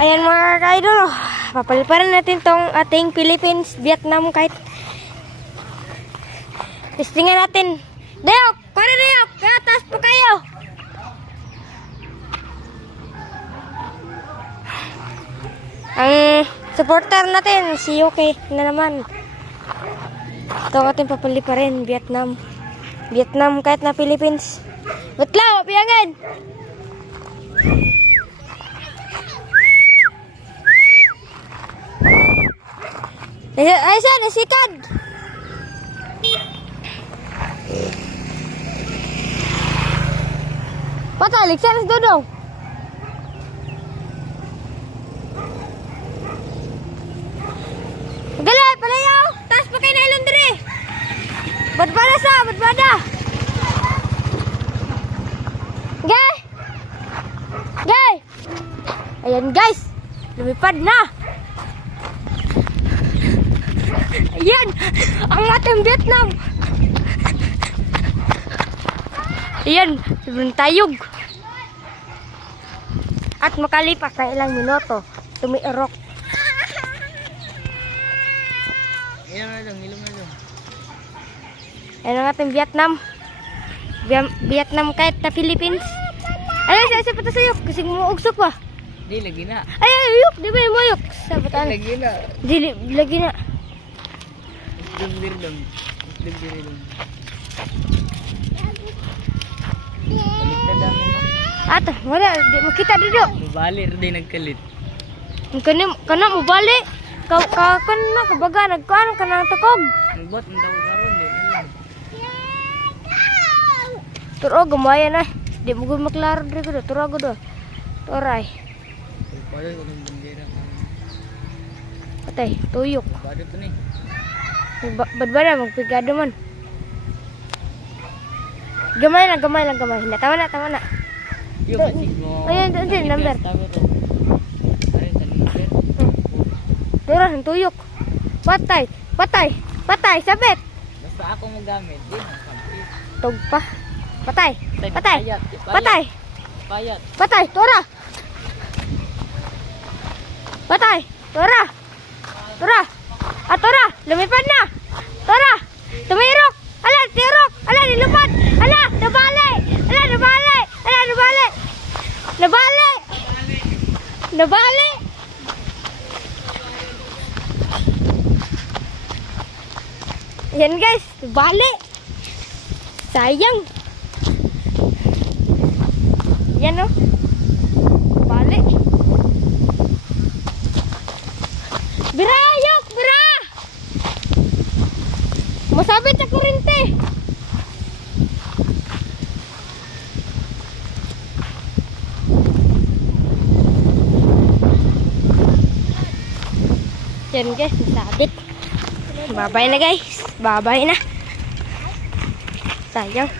Ayan mga ka-idol, papaliparan natin tong ating Philippines, Vietnam kahit testingan natin. Dayok! Para Dayok! Kaya taas po kayo! Ang supporter natin, si Yuki na naman. Ito ang ating papaliparin, Vietnam. Vietnam kahit na Philippines. Batlaw, piyangan! Ay, siya, nasikad! Patalik, siya, nasdodong. Galay, palayaw! Taas pa kayo na ilong diri! Badbada sa, badbada! Gay! Gay! Ayan guys, lumipad na! Ayan, ang ating Vietnam! Ayan, sobrang tayog! At makalipas na ilang minuto, tumiirok. Ilong na lang. Ayan ang ating Vietnam. Vietnam kahit na Philippines. Ay, sa pata sa'yo. Kasi umuugsok pa. Di, lagi na. Ay, uyok. Di ba yung mayok? Sabataan. Lagi na. Di, lagi na. Muslim lang. Baliktad namin mo. Ato, wala. Di makita dito. Mabali, rin nagkalit. Kana mo bali. Kana, kabaga. Nagkaan ka ng takog. Nagbot, ang daw karon din. Turo, gumaya na. Di mo gawin maklaro dito. Turo ako do. Turay. Pagpado ko ng bandera. Patay, tuyok. Pagpado to ni. Badbada, magpigado man. Gamay lang. Tama na. Yung kasig mo. Ayan, doon, number. Tago to. Aray, talimber. Turo, ang tuyok. Patay, sabit. Basta ako mo gamit. Di na, complete. Tog pa. Patay. Payat. Tora. Tora, lumipad na. Tora, tumirok. Ala, tirok. Ala, nilupad. Ala, nabali. Yan guys, nabali. Sayang. Yan o. Balik. Birayok! Bira! Masabit sa kurente. Yan guys, masabit. Babay na guys. Babay na. Sayang.